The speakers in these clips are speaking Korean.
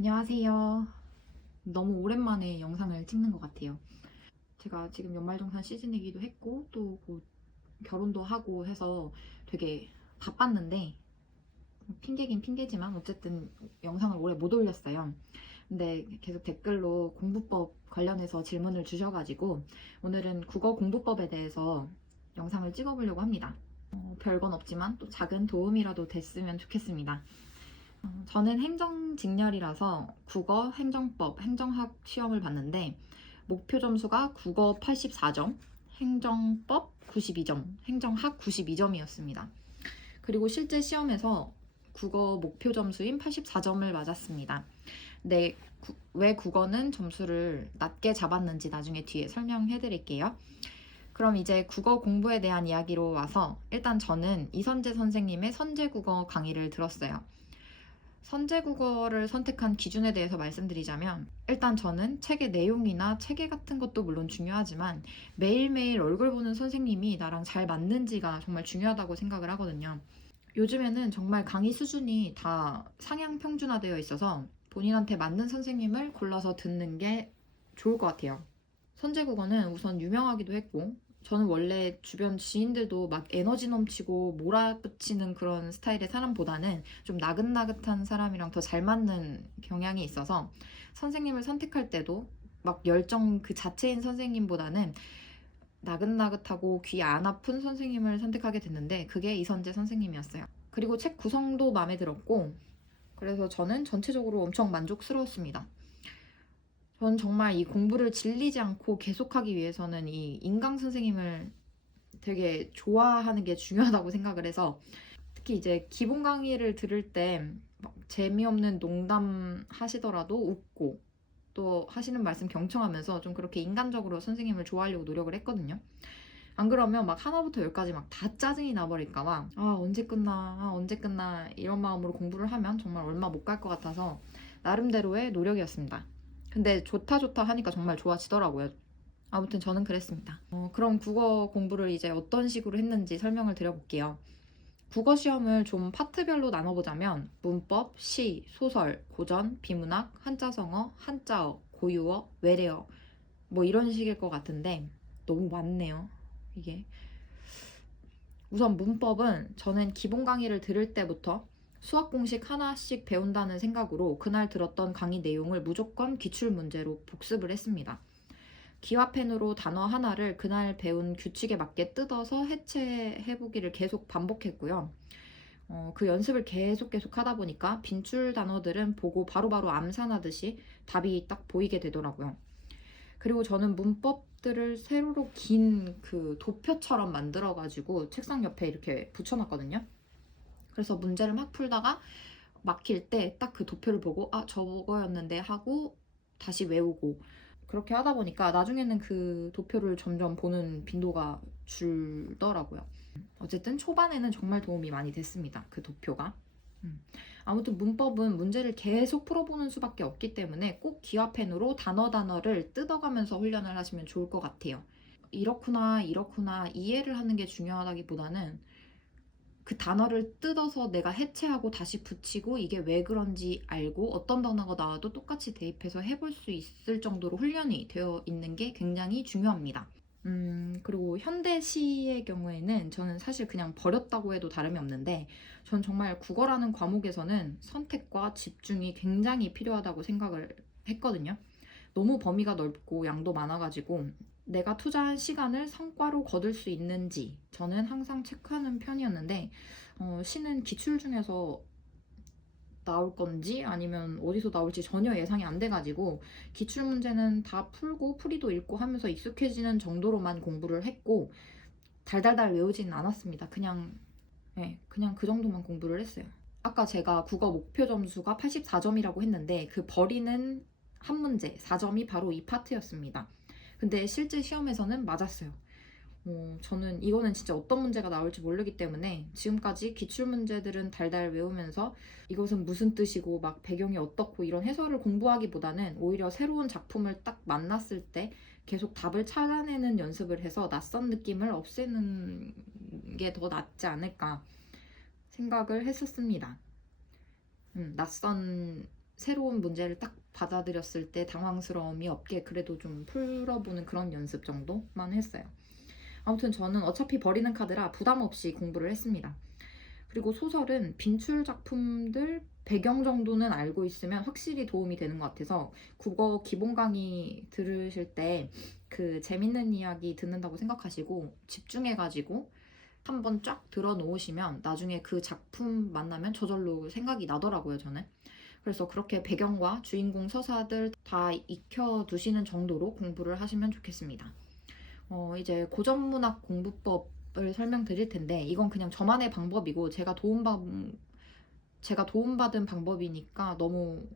안녕하세요. 너무 오랜만에 영상을 찍는 것 같아요. 제가 지금 연말정산 시즌이기도 했고 또 곧 결혼도 하고 해서 되게 바빴는데 핑계긴 핑계지만 어쨌든 영상을 오래 못 올렸어요. 근데 계속 댓글로 공부법 관련해서 질문을 주셔가지고 오늘은 국어 공부법에 대해서 영상을 찍어보려고 합니다. 별건 없지만 또 작은 도움이라도 됐으면 좋겠습니다. 저는 행정직렬이라서 국어, 행정법, 행정학 시험을 봤는데 목표 점수가 국어 84점, 행정법 92점, 행정학 92점이었습니다. 그리고 실제 시험에서 국어 목표 점수인 84점을 맞았습니다. 근데 왜 국어는 점수를 낮게 잡았는지 나중에 뒤에 설명해 드릴게요. 그럼 이제 국어 공부에 대한 이야기로 와서 일단 저는 이선재 선생님의 선제국어 강의를 들었어요. 선제국어를 선택한 기준에 대해서 말씀드리자면 일단 저는 책의 내용이나 체계 같은 것도 물론 중요하지만 매일매일 얼굴 보는 선생님이 나랑 잘 맞는지가 정말 중요하다고 생각을 하거든요. 요즘에는 정말 강의 수준이 다 상향 평준화되어 있어서 본인한테 맞는 선생님을 골라서 듣는 게 좋을 것 같아요. 선제국어는 우선 유명하기도 했고 저는 원래 주변 지인들도 막 에너지 넘치고 몰아붙이는 그런 스타일의 사람보다는 좀 나긋나긋한 사람이랑 더 잘 맞는 경향이 있어서 선생님을 선택할 때도 막 열정 그 자체인 선생님보다는 나긋나긋하고 귀 안 아픈 선생님을 선택하게 됐는데 그게 이선재 선생님이었어요. 그리고 책 구성도 마음에 들었고 그래서 저는 전체적으로 엄청 만족스러웠습니다. 전 정말 이 공부를 질리지 않고 계속하기 위해서는 이 인강 선생님을 되게 좋아하는 게 중요하다고 생각을 해서 특히 이제 기본 강의를 들을 때 재미없는 농담 하시더라도 웃고 또 하시는 말씀 경청하면서 좀 그렇게 인간적으로 선생님을 좋아하려고 노력을 했거든요. 안 그러면 막 하나부터 열까지 막 다 짜증이 나버릴까봐 언제 끝나 언제 끝나 이런 마음으로 공부를 하면 정말 얼마 못 갈 것 같아서 나름대로의 노력이었습니다. 근데 좋다 하니까 정말 좋아지더라고요. 아무튼 저는 그랬습니다. 그럼 국어 공부를 이제 어떤 식으로 했는지 설명을 드려볼게요. 국어 시험을 좀 파트별로 나눠보자면 문법, 시, 소설, 고전, 비문학, 한자성어, 한자어, 고유어, 외래어 뭐 이런 식일 것 같은데 너무 많네요. 이게 우선 문법은 저는 기본 강의를 들을 때부터 수학 공식 하나씩 배운다는 생각으로 그날 들었던 강의 내용을 무조건 기출문제로 복습을 했습니다. 기와펜으로 단어 하나를 그날 배운 규칙에 맞게 뜯어서 해체해보기를 계속 반복했고요. 그 연습을 계속 하다 보니까 빈줄 단어들은 보고 바로바로 암산하듯이 답이 딱 보이게 되더라고요. 그리고 저는 문법들을 세로로 긴 그 도표처럼 만들어가지고 책상 옆에 이렇게 붙여놨거든요. 그래서 문제를 막 풀다가 막힐 때 딱 그 도표를 보고 저거였는데 하고 다시 외우고 그렇게 하다 보니까 나중에는 그 도표를 점점 보는 빈도가 줄더라고요. 어쨌든 초반에는 정말 도움이 많이 됐습니다. 그 도표가. 아무튼 문법은 문제를 계속 풀어보는 수밖에 없기 때문에 꼭 기와펜으로 단어를 뜯어가면서 훈련을 하시면 좋을 것 같아요. 이렇구나 이해를 하는 게 중요하다기보다는 그 단어를 뜯어서 내가 해체하고 다시 붙이고 이게 왜 그런지 알고 어떤 단어가 나와도 똑같이 대입해서 해볼 수 있을 정도로 훈련이 되어 있는 게 굉장히 중요합니다. 그리고 현대시의 경우에는 저는 사실 그냥 버렸다고 해도 다름이 없는데 전 정말 국어라는 과목에서는 선택과 집중이 굉장히 필요하다고 생각을 했거든요. 너무 범위가 넓고 양도 많아가지고 내가 투자한 시간을 성과로 거둘 수 있는지 저는 항상 체크하는 편이었는데 시는 기출 중에서 나올 건지 아니면 어디서 나올지 전혀 예상이 안 돼가지고 기출 문제는 다 풀고 풀이도 읽고 하면서 익숙해지는 정도로만 공부를 했고 달달달 외우지는 않았습니다. 그냥 그 정도만 공부를 했어요. 아까 제가 국어 목표 점수가 84점이라고 했는데 그 버리는 한 문제 4점이 바로 이 파트였습니다. 근데 실제 시험에서는 맞았어요. 저는 이거는 진짜 어떤 문제가 나올지 모르기 때문에 지금까지 기출문제들은 달달 외우면서 이것은 무슨 뜻이고 막 배경이 어떻고 이런 해설을 공부하기보다는 오히려 새로운 작품을 딱 만났을 때 계속 답을 찾아내는 연습을 해서 낯선 느낌을 없애는 게 더 낫지 않을까 생각을 했었습니다. 낯선 새로운 문제를 딱 받아들였을 때 당황스러움이 없게 그래도 좀 풀어보는 그런 연습 정도만 했어요. 아무튼 저는 어차피 버리는 카드라 부담 없이 공부를 했습니다. 그리고 소설은 빈출 작품들 배경 정도는 알고 있으면 확실히 도움이 되는 것 같아서 국어 기본 강의 들으실 때 그 재밌는 이야기 듣는다고 생각하시고 집중해가지고 한번 쫙 들어 놓으시면 나중에 그 작품 만나면 저절로 생각이 나더라고요, 저는. 그래서 그렇게 배경과 주인공 서사들 다 익혀두시는 정도로 공부를 하시면 좋겠습니다. 이제 고전문학 공부법을 설명드릴 텐데 이건 그냥 저만의 방법이고 제가 도움받은 방법이니까 너무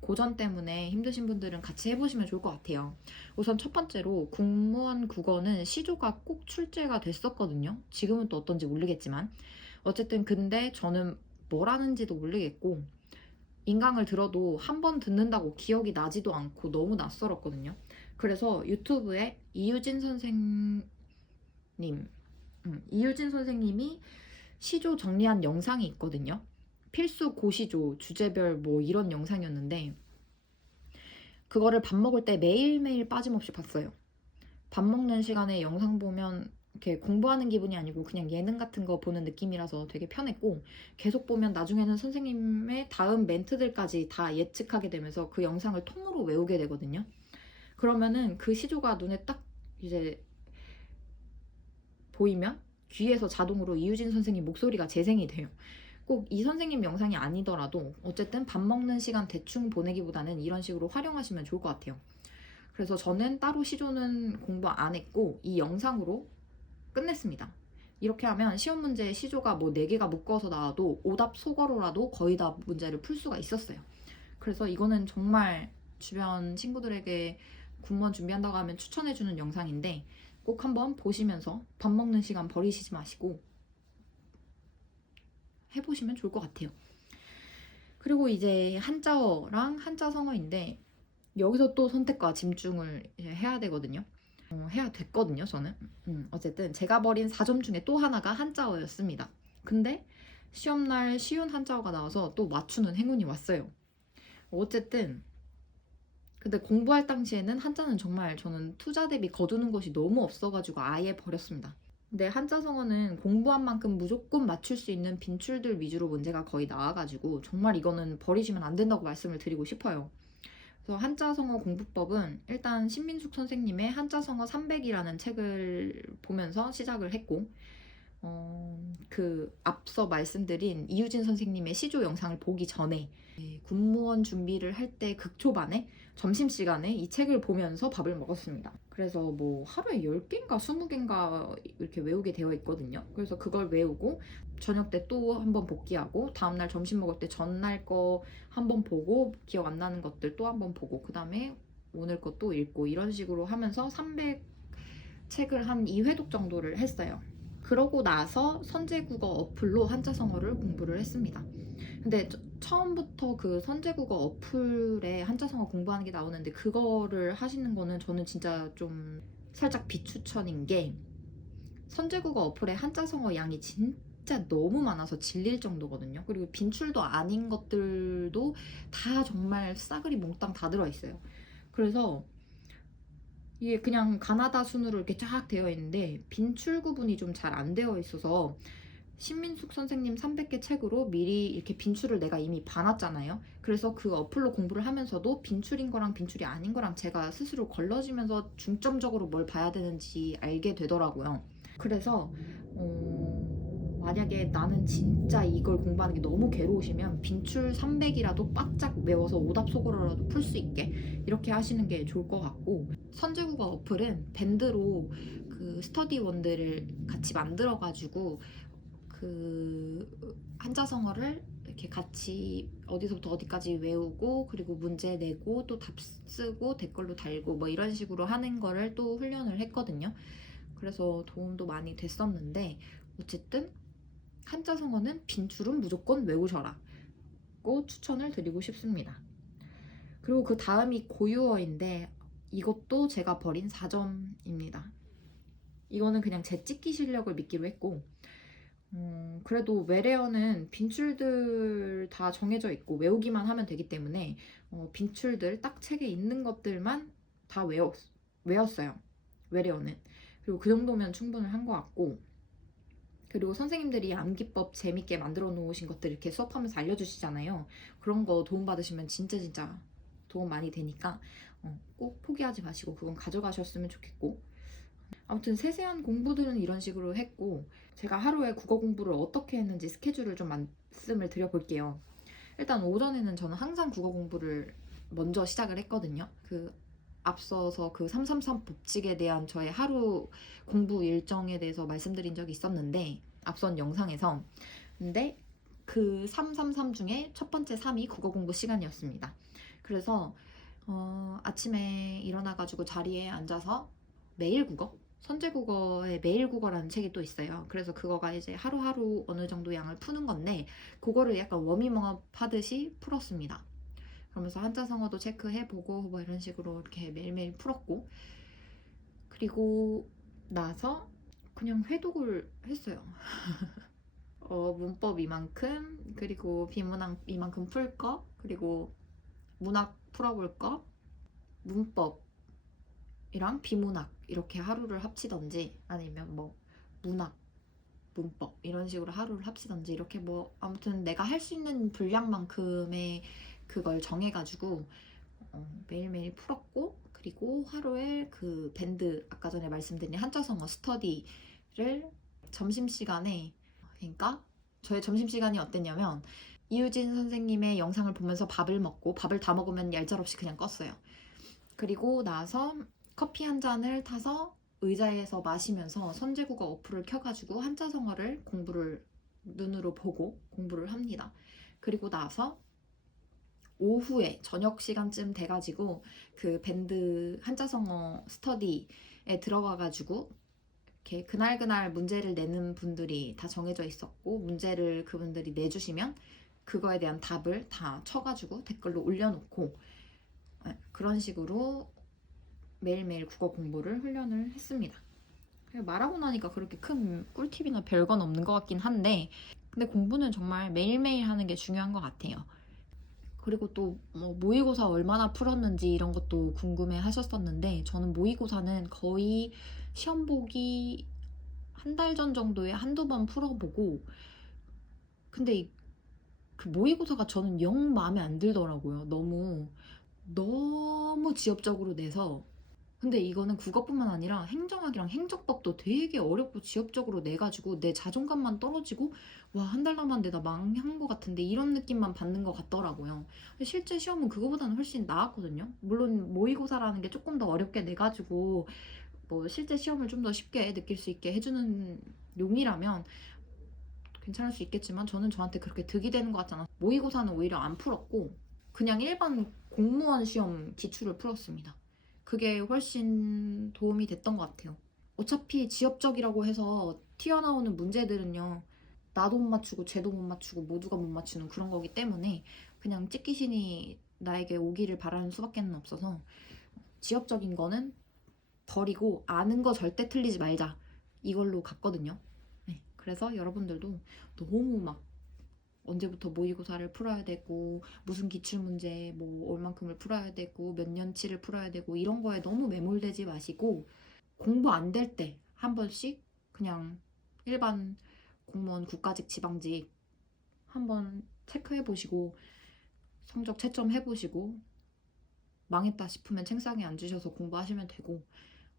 고전 때문에 힘드신 분들은 같이 해보시면 좋을 것 같아요. 우선 첫 번째로 국무원 국어는 시조가 꼭 출제가 됐었거든요. 지금은 또 어떤지 모르겠지만 어쨌든 근데 저는 뭘 하는지도 모르겠고 인강을 들어도 한 번 듣는다고 기억이 나지도 않고 너무 낯설었거든요. 그래서 유튜브에 이유진 선생님이 시조 정리한 영상이 있거든요. 필수 고시조, 주제별 뭐 이런 영상이었는데 그거를 밥 먹을 때 매일매일 빠짐없이 봤어요. 밥 먹는 시간에 영상 보면 이렇게 공부하는 기분이 아니고 그냥 예능 같은 거 보는 느낌이라서 되게 편했고 계속 보면 나중에는 선생님의 다음 멘트들까지 다 예측하게 되면서 그 영상을 통으로 외우게 되거든요. 그러면은 그 시조가 눈에 딱 이제 보이면 귀에서 자동으로 이유진 선생님 목소리가 재생이 돼요. 꼭 이 선생님 영상이 아니더라도 어쨌든 밥 먹는 시간 대충 보내기보다는 이런 식으로 활용하시면 좋을 것 같아요. 그래서 저는 따로 시조는 공부 안 했고 이 영상으로 끝냈습니다. 이렇게 하면 시험 문제에 시조가 뭐 4개가 묶어서 나와도 오답 속어로라도 거의 다 문제를 풀 수가 있었어요. 그래서 이거는 정말 주변 친구들에게 군무원 준비한다고 하면 추천해주는 영상인데 꼭 한번 보시면서 밥 먹는 시간 버리시지 마시고 해보시면 좋을 것 같아요. 그리고 이제 한자어랑 한자성어인데 여기서 또 선택과 집중을 해야 되거든요. 해야 됐거든요, 저는. 어쨌든 제가 버린 4점 중에 또 하나가 한자어였습니다. 근데 시험날 쉬운 한자어가 나와서 또 맞추는 행운이 왔어요. 어쨌든 근데 공부할 당시에는 한자는 정말 저는 투자 대비 거두는 것이 너무 없어가지고 아예 버렸습니다. 근데 한자성어는 공부한 만큼 무조건 맞출 수 있는 빈출들 위주로 문제가 거의 나와가지고 정말 이거는 버리시면 안 된다고 말씀을 드리고 싶어요. 그래서 한자성어 공부법은 일단 신민숙 선생님의 한자성어 300이라는 책을 보면서 시작을 했고 그 앞서 말씀드린 이유진 선생님의 시조 영상을 보기 전에 군무원 준비를 할 때 극초반에 점심시간에 이 책을 보면서 밥을 먹었습니다. 그래서 뭐 하루에 10개인가 20개인가 이렇게 외우게 되어 있거든요. 그래서 그걸 외우고 저녁 때 또 한번 복기하고 다음날 점심 먹을 때 전날 거 한번 보고 기억 안 나는 것들 또 한번 보고 그 다음에 오늘 것도 읽고 이런 식으로 하면서 300 책을 한 2회독 정도를 했어요. 그러고 나서 선제국어 어플로 한자성어를 공부를 했습니다. 근데 처음부터 그 선제국어 어플에 한자성어 공부하는 게 나오는데 그거를 하시는 거는 저는 진짜 좀 살짝 비추천인 게 선제국어 어플에 한자성어 양이 진짜 너무 많아서 질릴 정도거든요. 그리고 빈출도 아닌 것들도 다 정말 싸그리 몽땅 다 들어있어요. 그래서 이게 그냥 가나다 순으로 이렇게 쫙 되어 있는데 빈출 구분이 좀 잘 안 되어 있어서 신민숙 선생님 300개 책으로 미리 이렇게 빈출을 내가 이미 봐놨잖아요. 그래서 그 어플로 공부를 하면서도 빈출인 거랑 빈출이 아닌 거랑 제가 스스로 걸러지면서 중점적으로 뭘 봐야 되는지 알게 되더라고요. 그래서 만약에 나는 진짜 이걸 공부하는 게 너무 괴로우시면 빈출 300이라도 바짝 외워서 오답 속으로라도 풀 수 있게 이렇게 하시는 게 좋을 것 같고 선제국어 어플은 밴드로 그 스터디원들을 같이 만들어가지고 그 한자성어를 이렇게 같이 어디서부터 어디까지 외우고 그리고 문제 내고 또 답 쓰고 댓글로 달고 뭐 이런 식으로 하는 거를 또 훈련을 했거든요. 그래서 도움도 많이 됐었는데 어쨌든 한자성어는 빈줄은 무조건 외우셔라 고 추천을 드리고 싶습니다. 그리고 그 다음이 고유어인데 이것도 제가 버린 4점입니다. 이거는 그냥 제 찍기 실력을 믿기로 했고 그래도 외래어는 빈출들 다 정해져 있고 외우기만 하면 되기 때문에 빈출들 딱 책에 있는 것들만 다 외웠어요. 외래어는. 그리고 그 정도면 충분한 것 같고, 그리고 선생님들이 암기법 재밌게 만들어 놓으신 것들 이렇게 수업하면서 알려주시잖아요. 그런 거 도움 받으시면 진짜 도움 많이 되니까 꼭 포기하지 마시고 그건 가져가셨으면 좋겠고, 아무튼 세세한 공부들은 이런 식으로 했고, 제가 하루에 국어 공부를 어떻게 했는지 스케줄을 좀 말씀을 드려볼게요. 일단 오전에는 저는 항상 국어 공부를 먼저 시작을 했거든요. 앞서서 그 333 법칙에 대한 저의 하루 공부 일정에 대해서 말씀드린 적이 있었는데, 앞선 영상에서. 근데 그 333 중에 첫 번째 3이 국어 공부 시간이었습니다. 그래서 아침에 일어나가지고 자리에 앉아서 매일 국어? 선제국어의 매일국어라는 책이 또 있어요. 그래서 그거가 이제 하루하루 어느 정도 양을 푸는 건데, 그거를 약간 워밍업 하듯이 풀었습니다. 그러면서 한자성어도 체크해보고 뭐 이런 식으로 이렇게 매일매일 풀었고, 그리고 나서 그냥 회독을 했어요. 문법 이만큼, 그리고 비문학 이만큼 풀 거, 그리고 문학 풀어볼 거, 문법이랑 비문학 이렇게 하루를 합치던지, 아니면 뭐 문학, 문법 이런 식으로 하루를 합치던지, 이렇게 뭐 아무튼 내가 할 수 있는 분량만큼의 그걸 정해가지고 매일매일 풀었고, 그리고 하루에 그 밴드 아까 전에 말씀드린 한자성어 스터디를 점심시간에, 그러니까 저의 점심시간이 어땠냐면 이유진 선생님의 영상을 보면서 밥을 먹고, 밥을 다 먹으면 얄짤없이 그냥 껐어요. 그리고 나서 커피 한 잔을 타서 의자에서 마시면서 선제국어 어플을 켜가지고 한자성어를 눈으로 보고 공부를 합니다. 그리고 나서 오후에 저녁 시간쯤 돼가지고 그 밴드 한자성어 스터디에 들어가가지고 이렇게 그날 문제를 내는 분들이 다 정해져 있었고, 문제를 그분들이 내주시면 그거에 대한 답을 다 쳐가지고 댓글로 올려놓고, 그런 식으로 매일매일 국어 공부를 훈련을 했습니다. 말하고 나니까 그렇게 큰 꿀팁이나 별건 없는 것 같긴 한데, 근데 공부는 정말 매일매일 하는 게 중요한 것 같아요. 그리고 또 모의고사 얼마나 풀었는지 이런 것도 궁금해 하셨었는데, 저는 모의고사는 거의 시험 보기 한 달 전 정도에 한두 번 풀어보고, 근데 그 모의고사가 저는 영 마음에 안 들더라고요. 너무 지엽적으로 내서. 근데 이거는 국어뿐만 아니라 행정학이랑 행정법도 되게 어렵고 지엽적으로 내가지고 내 자존감만 떨어지고, 와, 한 달 남았는데 나 망한 것 같은데, 이런 느낌만 받는 것 같더라고요. 근데 실제 시험은 그거보다는 훨씬 나았거든요. 물론 모의고사라는 게 조금 더 어렵게 내가지고 뭐 실제 시험을 좀 더 쉽게 느낄 수 있게 해주는 용이라면 괜찮을 수 있겠지만, 저는 저한테 그렇게 득이 되는 것 같지 않아서 모의고사는 오히려 안 풀었고 그냥 일반 공무원 시험 기출을 풀었습니다. 그게 훨씬 도움이 됐던 것 같아요. 어차피 지엽적이라고 해서 튀어나오는 문제들은요, 나도 못 맞추고 쟤도 못 맞추고 모두가 못 맞추는 그런 거기 때문에 그냥 찍기신이 나에게 오기를 바라는 수밖에 없어서 지엽적인 거는 버리고 아는 거 절대 틀리지 말자, 이걸로 갔거든요. 네, 그래서 여러분들도 너무 막 언제부터 모의고사를 풀어야 되고 무슨 기출문제 뭐 얼만큼을 풀어야 되고 몇 년치를 풀어야 되고 이런 거에 너무 매몰되지 마시고, 공부 안 될 때 한 번씩 그냥 일반 공무원, 국가직, 지방직 한번 체크해 보시고 성적 채점해 보시고, 망했다 싶으면 책상에 앉으셔서 공부하시면 되고,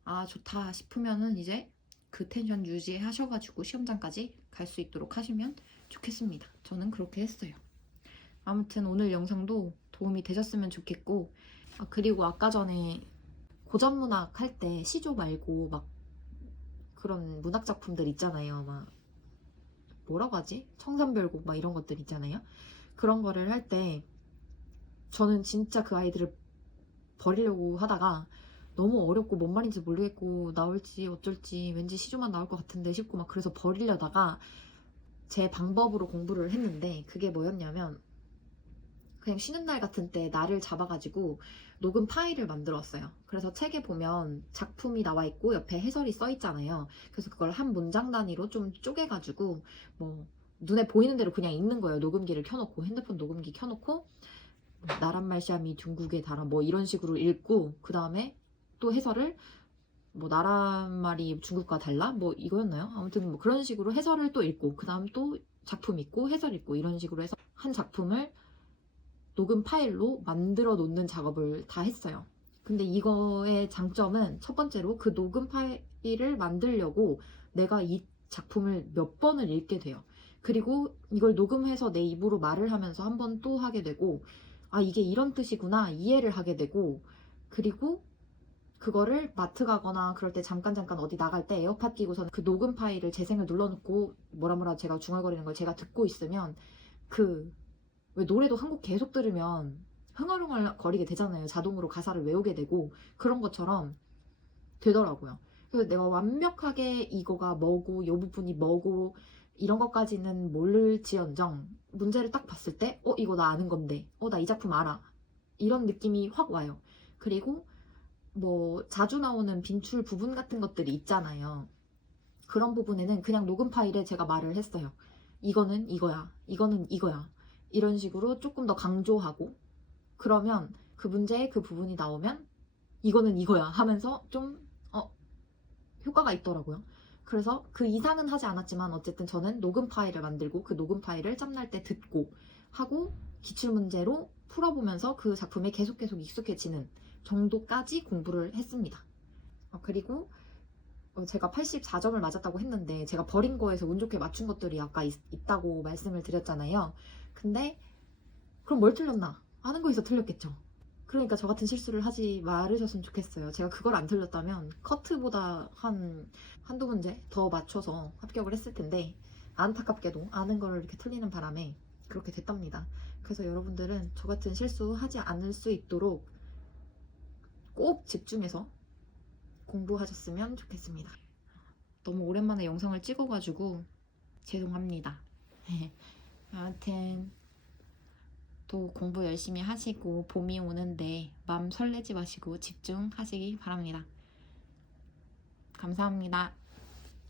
아 좋다 싶으면은 이제 그 텐션 유지하셔가지고 시험장까지 갈 수 있도록 하시면 좋겠습니다. 저는 그렇게 했어요. 아무튼 오늘 영상도 도움이 되셨으면 좋겠고, 그리고 아까 전에 고전문학 할 때 시조 말고 막 그런 문학 작품들 있잖아요. 막 뭐라고 하지? 청산별곡 막 이런 것들 있잖아요. 그런 거를 할 때 저는 진짜 그 아이들을 버리려고 하다가 너무 어렵고 뭔 말인지 모르겠고 나올지 어쩔지 왠지 시조만 나올 것 같은데 싶고 막 그래서 버리려다가 제 방법으로 공부를 했는데, 그게 뭐였냐면 그냥 쉬는 날 같은 때 날을 잡아가지고 녹음 파일을 만들었어요. 그래서 책에 보면 작품이 나와 있고 옆에 해설이 써 있잖아요. 그래서 그걸 한 문장 단위로 좀 쪼개가지고 뭐 눈에 보이는 대로 그냥 읽는 거예요. 녹음기를 켜놓고 핸드폰 녹음기 켜놓고 나란 말샤미 중국의 다라 뭐 이런 식으로 읽고 그 다음에 또 해설을 뭐 나란 말이 중국과 달라? 뭐 이거였나요? 아무튼 뭐 그런 식으로 해설을 또 읽고 그 다음 또 작품 읽고 해설 읽고 이런 식으로 해서 한 작품을 녹음 파일로 만들어 놓는 작업을 다 했어요. 근데 이거의 장점은 첫 번째로 그 녹음 파일을 만들려고 내가 이 작품을 몇 번을 읽게 돼요. 그리고 이걸 녹음해서 내 입으로 말을 하면서 한 번 또 하게 되고, 아, 이게 이런 뜻이구나 이해를 하게 되고, 그리고 그거를 마트 가거나 그럴 때 잠깐 어디 나갈 때 에어팟 끼고서 그 녹음 파일을 재생을 눌러놓고 뭐라 제가 중얼거리는 걸 제가 듣고 있으면 그 왜 노래도 한 곡 계속 들으면 흥얼흥얼 거리게 되잖아요. 자동으로 가사를 외우게 되고 그런 것처럼 되더라고요. 그래서 내가 완벽하게 이거가 뭐고 요 부분이 뭐고 이런 것까지는 모를지언정 문제를 딱 봤을 때 이거 나 아는 건데 나 이 작품 알아 이런 느낌이 확 와요. 그리고 뭐 자주 나오는 빈출 부분 같은 것들이 있잖아요. 그런 부분에는 그냥 녹음 파일에 제가 말을 했어요. 이거는 이거야. 이거는 이거야. 이런 식으로 조금 더 강조하고 그러면 그 문제의 그 부분이 나오면 이거는 이거야 하면서 좀 효과가 있더라고요. 그래서 그 이상은 하지 않았지만 어쨌든 저는 녹음 파일을 만들고 그 녹음 파일을 짬날 때 듣고 하고 기출문제로 풀어보면서 그 작품에 계속 익숙해지는 정도까지 공부를 했습니다. 그리고 제가 84점을 맞았다고 했는데 제가 버린 거에서 운 좋게 맞춘 것들이 아까 있다고 말씀을 드렸잖아요. 근데 그럼 뭘 틀렸나? 아는 거에서 틀렸겠죠. 그러니까 저 같은 실수를 하지 말으셨으면 좋겠어요. 제가 그걸 안 틀렸다면 커트보다 한두 문제 더 맞춰서 합격을 했을 텐데 안타깝게도 아는 거를 이렇게 틀리는 바람에 그렇게 됐답니다. 그래서 여러분들은 저 같은 실수 하지 않을 수 있도록 꼭 집중해서 공부하셨으면 좋겠습니다. 너무 오랜만에 영상을 찍어가지고 죄송합니다. 아무튼 또 공부 열심히 하시고 봄이 오는데 마음 설레지 마시고 집중하시기 바랍니다. 감사합니다.